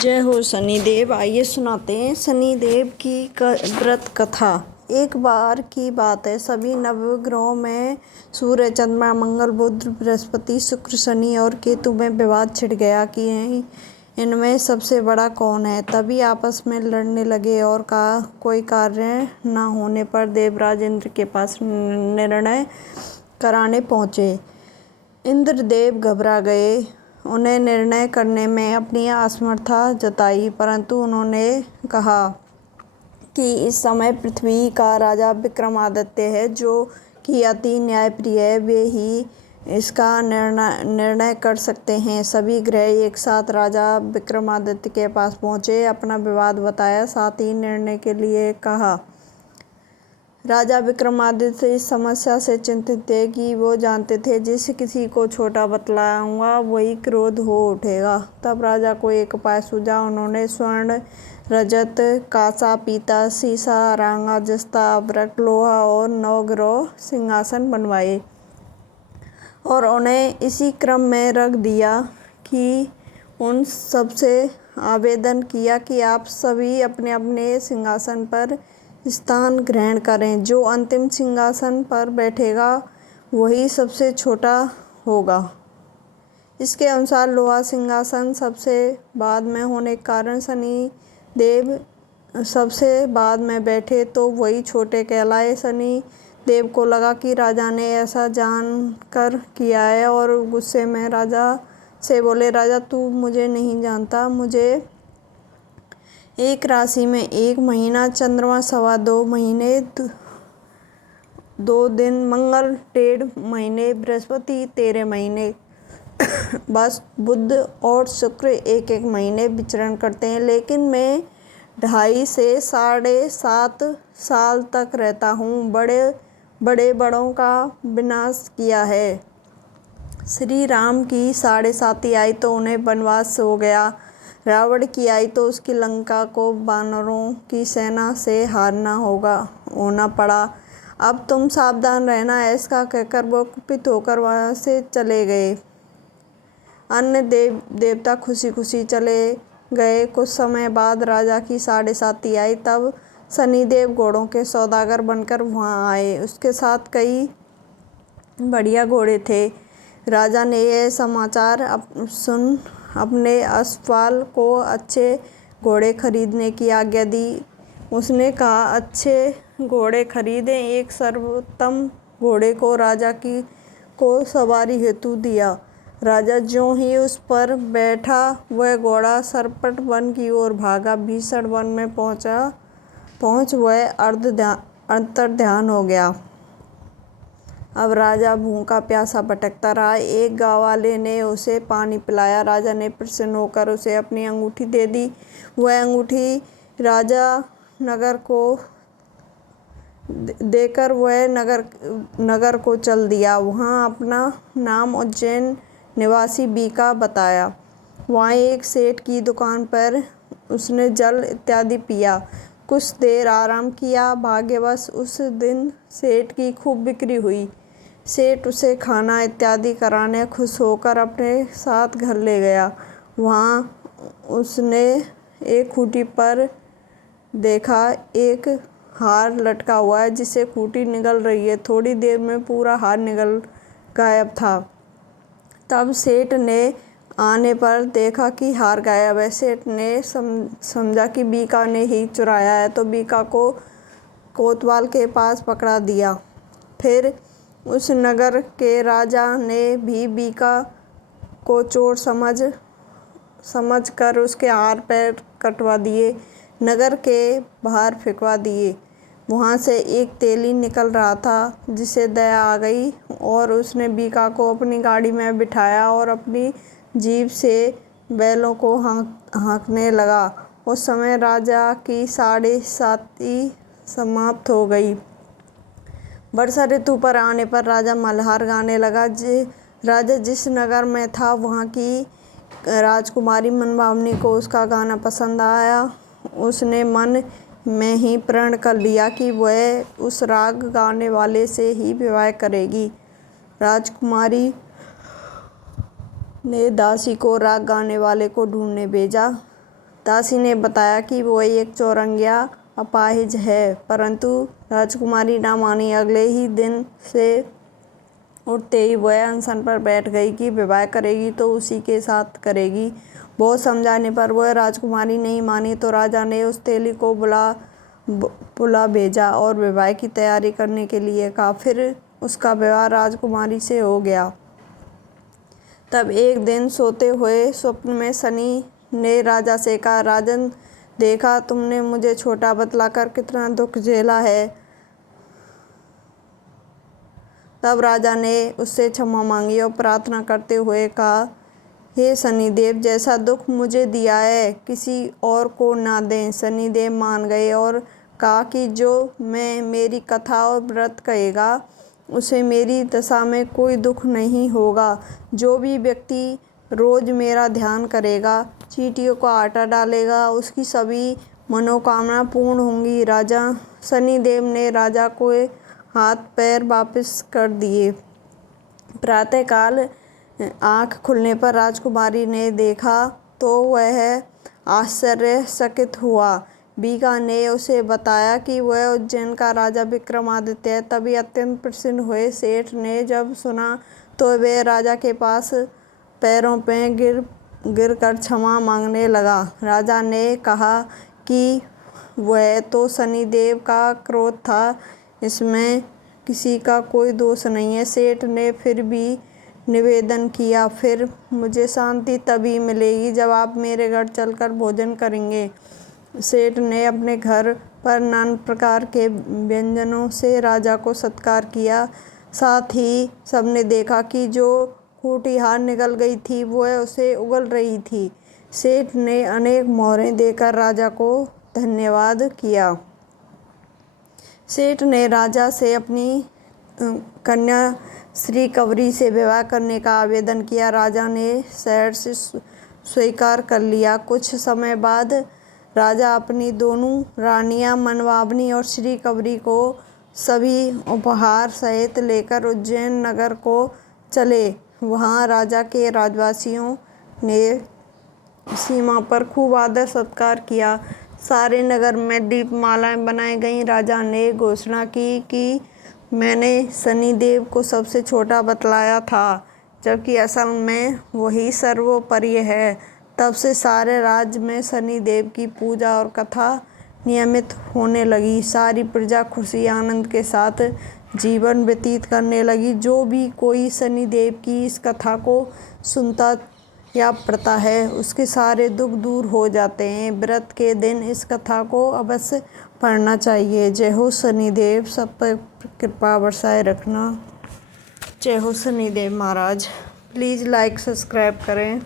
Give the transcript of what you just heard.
जय हो शनिदेव। आइए सुनाते हैं शनिदेव की व्रत कथा। एक बार की बात है, सभी नवग्रहों में सूर्य, चंद्रमा, मंगल, बुध, बृहस्पति, शुक्र, शनि और केतु में विवाद छिड़ गया कि इनमें सबसे बड़ा कौन है। तभी आपस में लड़ने लगे और कोई कार्य न होने पर देवराज इंद्र के पास निर्णय कराने पहुँचे। इंद्रदेव घबरा गए। उन्हें निर्णय करने में अपनी असमर्थता जताई, परंतु उन्होंने कहा कि इस समय पृथ्वी का राजा विक्रमादित्य है, जो कि अति न्यायप्रिय है। वे ही इसका निर्णय कर सकते हैं। सभी ग्रह एक साथ राजा विक्रमादित्य के पास पहुँचे, अपना विवाद बताया, साथ ही निर्णय के लिए कहा। राजा विक्रमादित्य इस समस्या से चिंतित थे कि वो जानते थे जिस किसी को छोटा बतलाऊंगा वही क्रोध हो उठेगा। तब राजा को एक उपाय सूझा। उन्होंने स्वर्ण, रजत, कांसा, पीतल, सीसा, रांगा, जस्ता, अभ्रक, लोहा और 9 ग्रह सिंहासन बनवाए और उन्हें इसी क्रम में रख दिया कि उन सबसे आवेदन किया कि आप सभी अपने अपने सिंहासन पर स्थान ग्रहण करें। जो अंतिम सिंहासन पर बैठेगा वही सबसे छोटा होगा। इसके अनुसार लोहा सिंहासन सबसे बाद में होने के कारण शनि देव सबसे बाद में बैठे तो वही छोटे कहलाए। शनि देव को लगा कि राजा ने ऐसा जानकर किया है और गुस्से में राजा से बोले, राजा तू मुझे नहीं जानता। मुझे एक राशि में 1 महीना, चंद्रमा 2.25 महीने, 2 दिन, मंगल 1.5 महीने, बृहस्पति 13 महीने, बस बुध और शुक्र 1-1 महीने विचरण करते हैं, लेकिन मैं 2.5 से 7.5 साल तक रहता हूँ। बड़ों का विनाश किया है। श्री राम की 7.5 आई तो उन्हें वनवास हो गया। रावण की आई तो उसकी लंका को वानरों की सेना से हारना होना पड़ा। अब तुम सावधान रहना। ऐसा कहकर वो कुपित होकर वहाँ से चले गए। अन्य देवता खुशी खुशी चले गए। कुछ समय बाद राजा की 7.5 आई। तब शनिदेव घोड़ों के सौदागर बनकर वहाँ आए। उसके साथ कई बढ़िया घोड़े थे। राजा ने यह समाचार सुन अपने अश्वपाल को अच्छे घोड़े खरीदने की आज्ञा दी। उसने कहा, अच्छे घोड़े खरीदें। एक सर्वोत्तम घोड़े को राजा को सवारी हेतु दिया। राजा ज्यों ही उस पर बैठा, वह घोड़ा सरपट वन की ओर भागा। भीषण वन में पहुँच वह अंतर्ध्यान हो गया। अब राजा भूखा प्यासा भटकता रहा। एक गाँव वाले ने उसे पानी पिलाया। राजा ने प्रसन्न होकर उसे अपनी अंगूठी दे दी। वह अंगूठी राजा नगर को देकर वह नगर को चल दिया। वहाँ अपना नाम उज्जैन निवासी बीका बताया। वहाँ एक सेठ की दुकान पर उसने जल इत्यादि पिया। कुछ देर आराम किया। भाग्यवश उस दिन सेठ की खूब बिक्री हुई। सेठ उसे खाना इत्यादि कराने खुश होकर अपने साथ घर ले गया। वहाँ उसने एक खूंटी पर देखा, एक हार लटका हुआ है जिसे खूंटी निगल रही है। थोड़ी देर में पूरा हार गायब था। तब सेठ ने आने पर देखा कि हार गायब है। सेठ ने समझा कि बीका ने ही चुराया है, तो बीका को कोतवाल के पास पकड़ा दिया। फिर उस नगर के राजा ने भी बीका को चोर समझ कर उसके हाथ पैर कटवा दिए, नगर के बाहर फेंकवा दिए। वहाँ से एक तेली निकल रहा था, जिसे दया आ गई और उसने बीका को अपनी गाड़ी में बिठाया और अपनी जीभ से बैलों को हाँकने लगा। उस समय राजा की 7.5 समाप्त हो गई। वर्षा ऋतु पर आने पर राजा मल्हार गाने लगा। राजा जिस नगर में था, वहाँ की राजकुमारी मनभावनी को उसका गाना पसंद आया। उसने मन में ही प्रण कर लिया कि वह उस राग गाने वाले से ही विवाह करेगी। राजकुमारी ने दासी को राग गाने वाले को ढूंढने भेजा। दासी ने बताया कि वो एक चौरंगिया अपाहिज है, परंतु राजकुमारी ना मानी। अगले ही दिन से उठते ही वह अनशन पर बैठ गई कि विवाह करेगी तो उसी के साथ करेगी। बहुत समझाने पर वह राजकुमारी नहीं मानी तो राजा ने उस तेली को बुला भेजा और विवाह की तैयारी करने के लिए कहा। फिर उसका विवाह राजकुमारी से हो गया। तब एक दिन सोते हुए स्वप्न में शनि ने राजा से कहा, राजन, देखा तुमने मुझे छोटा बतलाकर कितना दुख झेला है। तब राजा ने उससे क्षमा मांगी और प्रार्थना करते हुए कहा, हे शनिदेव, जैसा दुख मुझे दिया है किसी और को ना दें। शनिदेव मान गए और कहा कि जो मेरी कथा और व्रत कहेगा उसे मेरी दशा में कोई दुख नहीं होगा। जो भी व्यक्ति रोज मेरा ध्यान करेगा, चींटियों को आटा डालेगा, उसकी सभी मनोकामना पूर्ण होंगी। राजा शनिदेव ने राजा को हाथ पैर वापस कर दिए। प्रातःकाल आँख खुलने पर राजकुमारी ने देखा तो वह आश्चर्यचकित हुआ। बीका ने उसे बताया कि वह उज्जैन का राजा विक्रमादित्य है। तभी अत्यंत प्रसन्न हुए सेठ ने जब सुना तो वह राजा के पास पैरों पे गिर कर क्षमा मांगने लगा। राजा ने कहा कि वह तो शनिदेव का क्रोध था, इसमें किसी का कोई दोष नहीं है। सेठ ने फिर भी निवेदन किया, फिर मुझे शांति तभी मिलेगी जब आप मेरे घर चलकर भोजन करेंगे। सेठ ने अपने घर पर नाना प्रकार के व्यंजनों से राजा को सत्कार किया। साथ ही सबने देखा कि जो खूंटी हार निकल गई थी वह उसे उगल रही थी। सेठ ने अनेक मोहरें देकर राजा को धन्यवाद किया। सेठ ने राजा से अपनी कन्या श्रीकवरी से विवाह करने का आवेदन किया। राजा ने सहर्ष स्वीकार कर लिया। कुछ समय बाद राजा अपनी दोनों रानियां मनवाबनी और श्रीकवरी को सभी उपहार सहित लेकर उज्जैन नगर को चले। वहां राजा के राजवासियों ने सीमा पर खूब आदर सत्कार किया। सारे नगर में दीपमालाएं बनाई गईं। राजा ने घोषणा की कि मैंने शनिदेव को सबसे छोटा बतलाया था, जबकि असल में वही सर्वोपरि है। तब से सारे राज्य में शनिदेव की पूजा और कथा नियमित होने लगी। सारी प्रजा खुशी आनंद के साथ जीवन व्यतीत करने लगी। जो भी कोई शनिदेव की इस कथा को सुनता या पढ़ता है उसके सारे दुख दूर हो जाते हैं। व्रत के दिन इस कथा को अवश्य पढ़ना चाहिए। जय हो शनिदेव, सब पर कृपा बरसाए रखना। जय हो शनिदेव महाराज। प्लीज़ लाइक सब्सक्राइब करें।